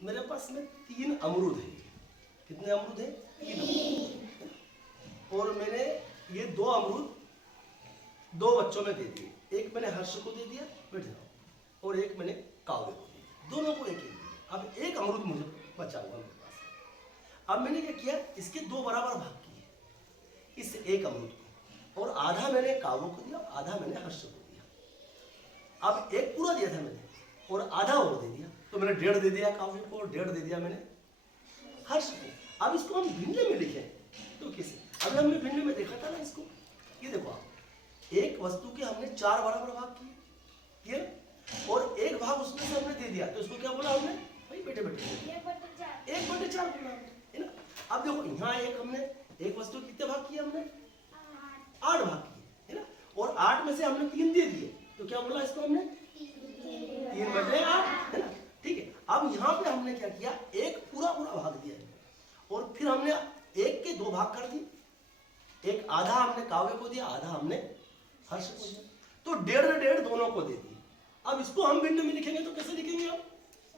मेरे पास में 3 अमरूद है। कितने अमरूद है? 3 अमरूद। और मैंने ये 2 अमरूद 2 बच्चों में दे दिए। एक मैंने हर्ष को दे दिया, बैठ जाओ, और एक मैंने काव्य को दे दिया। दोनों को एक एक दिया। अब एक अमरूद मुझे बचा हुआ मेरे पास। अब मैंने क्या किया, इसके 2 बराबर भाग किए इस एक अमरूद को, और आधा मैंने काव्य को दिया, आधा मैंने हर्ष को दिया। अब एक पूरा दिया था मैंने और आधा और दे दिया, तो मैंने 1.5 दे दिया काव्य को और 1.5 दे दिया मैंने हर्ष को। अब इसको हम भिन्न में लिखें तो कैसे? अभी हमने भिन्न में देखा था ना इसको। ये देखो आप, एक वस्तु के हमने 4 बराबर भाग किए, और एक भाग उसमें से हमने दे दिया, तो इसको क्या बोला हमने? भाई बेटे बेटे 1/4 बोला है ना। अब देखो यहाँ हमने एक वस्तु कितने भाग किए? हमने 8 भाग किए है ना, और 8 में से हमने 3 दे दिए, तो क्या बोला इसको हमने? 3/8 है ना। ठीक है, अब यहाँ पे हमने क्या किया, एक पूरा भाग दिया, और फिर हमने एक के 2 भाग कर दिए। एक आधा हमने काव्य को दिया, आधा हमने हर्ष को दिया, तो 1.5 दोनों को दे दिए। अब इसको हम भिन्न में लिखेंगे तो कैसे लिखेंगे आप?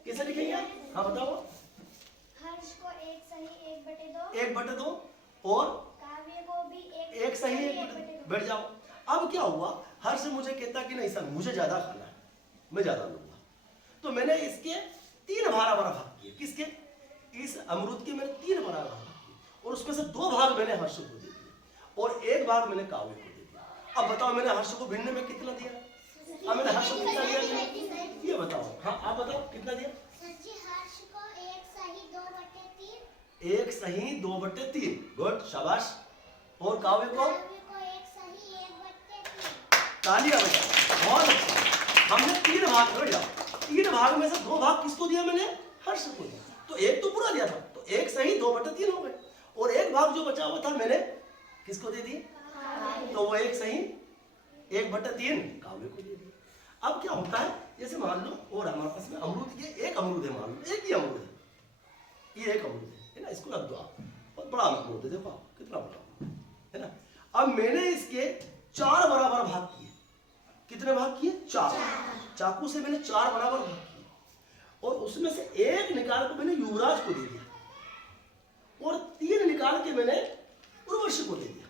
कैसे लिखेंगे आप? हाँ बताओ। हर्ष को 1 सही 1/2, 1/2, और काव्य को भी 1 सही 1/2। बैठ जाओ। अब क्या हुआ, हर्ष मुझे कहता कि नहीं सर मुझे ज्यादा खाना है, मैं ज्यादा लूंगा, तो मैंने इसके 3 बराबर भाग किए। किसके? इस अमरूद के मैंने 3 बराबर भाग किए, और उसमें से 2 भाग मैंने हर्ष को दे दिए और 1 भाग मैंने काव्य को दे दिया। अब बताओ मैंने हर्ष को भिन्न में कितना दिया? अब मैंने हर्ष को कितना दिया? ये बताओ। हाँ आप बताओ कितना दिया? हर्ष को 1 सही 2/3, 1 सही 2/3। गुड, शाबाश। और काव्य को? 1 सही 1/3। तालियां बजाओ, बहुत अच्छा। हमने 3 भाग, बैठ जाओ, 3 भाग में से 2 भाग किसको दिया? मैंने हर्ष को दिया, तो एक तो पूरा दिया था, तो 1 सही 2/3 हो गए, और 1 भाग जो बचा हुआ था मैंने किसको दे दिए? तो वो 1 सही 1/3 काव्य को दे दिया। अब क्या होता है, जैसे मान लो और हमारे पास में अमरूद, ये एक अमरूद है, मान लो एक ही अमरूद है, ये एक अमरूद है ना, इसको रख दो आप, बहुत बड़ा अमरूद है, देखो आप कितना बड़ा है ना। अब मैंने इसके 4 बराबर भाग किए। कितने भाग किए? 4। चाकू से मैंने 4 बराबर भाग किए, और उसमें से 1 निकाल कर मैंने युवराज को दे दिया, और 3 निकाल के मैंने उर्वशी को दे दिया।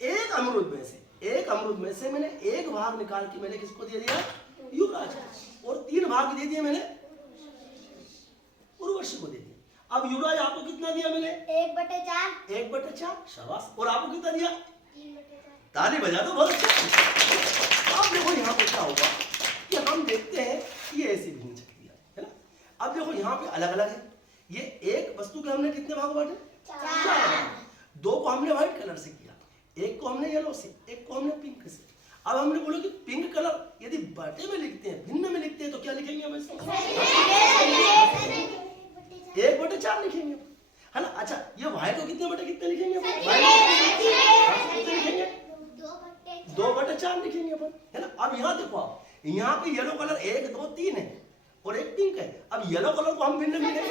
एक अमरूद में से मैंने 1 भाग निकाल के मैंने किसको दे दिया? युवराज, और 3 भाग दे दिए मैंने उर्वशी को दे दिया। अब युवराज आपको कितना दिया मैंने? 1/4। 1/4, शाबाश। और आपको कितना दिया? 3/4। ताली बजा दो, बहुत अच्छा। अब देखो यहाँ पे क्या होगा कि हम देखते हैं ये ऐसी भिन्न चक्रिया है ना। अब देखो यहाँ पे अलग अलग है, ये एक वस्तु के हमने कितने भाग बांटे? 4। 2 को हमने व्हाइट कलर से किया, 1 को हमने येलो से, 1 को हमने पिंक से। अब हमने बोला कि पिंक कलर यदि बाटे में लिखते हैं, भिन्न में लिखते हैं, तो क्या लिखेंगे हम इसको? 1/4 लिखेंगे है ना। अच्छा, ये व्हाइट को कितने बटे कितने लिखेंगे? 2/4 लिखेंगे अपन है ना। अब यहाँ देखो आप, यहाँ पे येलो कलर 1 2 3 है और एक पिंक है। अब येलो कलर को हम भिन्न में लिखेंगे,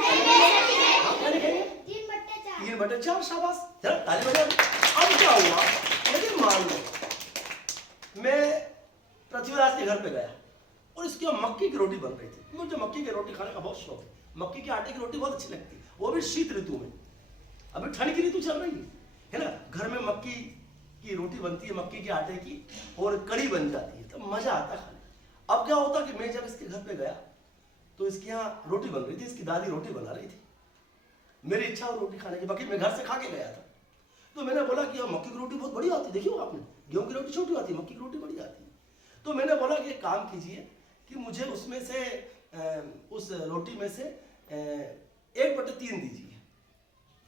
क्या लिखेंगे? 3/4, शाबाश। चलो ताली बजाओ। अब क्या हुआ, यदि मान लो मैं पृथ्वीराज के घर पे गया और इसकी मक्की की रोटी बन रही थी। मुझे मक्की की रोटी खाने का बहुत शौक है, मक्की के आटे की रोटी बहुत अच्छी लगती है, वो भी शीत ऋतु में। अभी ठंड की ऋतु चल रही है ना, घर में मक्की की रोटी बनती है, मक्की के आटे की, और कड़ी बन जाती है, तो मजा आता है खाने। अब क्या होता कि मैं जब इसके घर पे गया तो इसके यहाँ रोटी बन रही थी, इसकी दादी रोटी बना रही थी, मेरी इच्छा हो रोटी खाने की, बाकी मैं घर से खा के गया था। तो मैंने बोला कि मक्की की रोटी बहुत बढ़िया होती है, देखिए आपने, गेहूं की रोटी छोटी होती है, मक्की की रोटी बड़ी आती है। तो मैंने बोला कि एक काम कीजिए कि मुझे उसमें से उस रोटी में से 1/3 दीजिए,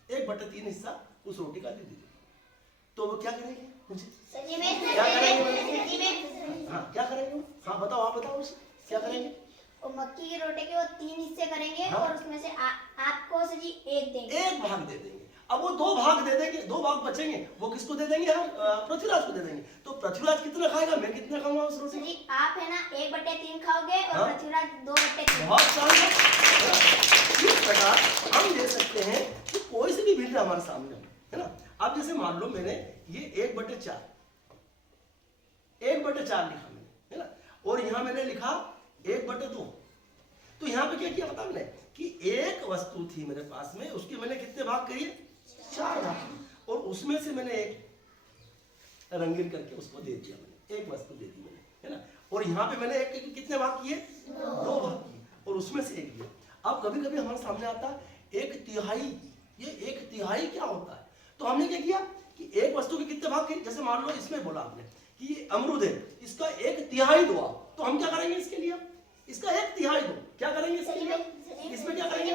1/3 हिस्सा उस रोटी का दे दीजिए। तो वो क्या करेंगे? मुझे क्या करेंगे? हाँ क्या करेंगे? हाँ बताओ, आप बताओ क्या करेंगे? और मक्की की रोटी के वो 3 हिस्से करेंगे, हाँ? और उसमें से आपको सजी 1 देंगे। 1 भाग दे देंगे। अब वो 2 भाग दे देंगे, 2 भाग बचेंगे, वो किसको दे देंगे? हम पृथ्वीराज को दे देंगे। तो पृथ्वीराज कितना खाएगा, मैं कितना खाऊंगा उस रोटी? जी आप है ना 1/3 खाओगे, और हाँ? पृथ्वीराज 2/3। बहुत शानदार। इस प्रकार हम दे सकते हैं कि कोई से भी भिन्न हमारे सामने है ना। अब जैसे मान लो मैंने ये 1/4 लिखा मैंने है ना, और यहाँ मैंने लिखा 1/2, तो यहाँ पे क्या किया पता मैंने कि एक वस्तु थी मेरे पास में, उसके मैंने कितने भाग किए? 4 भाग, और उसमें से मैंने एक रंगीन करके उसको दे दिया, मैंने एक वस्तु दे दी मैंने, है ना। और यहाँ पे मैंने एक कितने भाग किए? 2 भाग किए, और उसमें से एक दिया। अब कभी कभी हमारे सामने आता है 1/3। ये 1/3 क्या होता है? तो हमने क्या किया कि एक वस्तु के कितने भाग किए? जैसे मान लो इसमें बोला आपने कि ये अमरूद है, इसका 1/3 दो आप, तो हम क्या करेंगे इसके लिए? इसका 1/3 दो, क्या करेंगे इसके लिए? इसमें क्या करेंगे?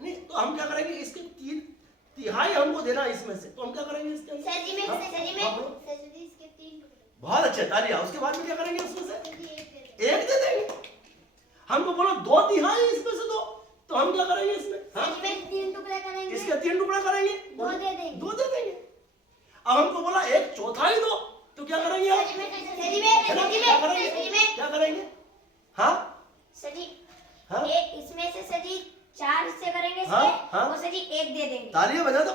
नहीं, तो हम क्या करेंगे? इसके 3/3 हमको देना है इसमें से, तो हम क्या करेंगे इसके अंदर? सर जी में इसके 3 बहुत अच्छे, तालियां। उसके बाद में क्या करेंगे उसमें से? 1 दे देंगे। हमको बोलो 2/3 इसमें से दो, तो हम क्या करेंगे इसमें? हाँ? 3 टुकड़े करेंगे, इसके 3 टुकड़ा करेंगे, 2 दे देंगे। 2 दे देंगे। अब हमको बोला 1/4 दो, तो क्या करेंगे आप? क्या करेंगे? क्या करेंगे? हाँ सर जी हाँ? इसमें से सर जी 4 हिस्से करेंगे इसके, हाँ, हाँ। और सर जी 1 दे देंगे। तालियां बजा दो।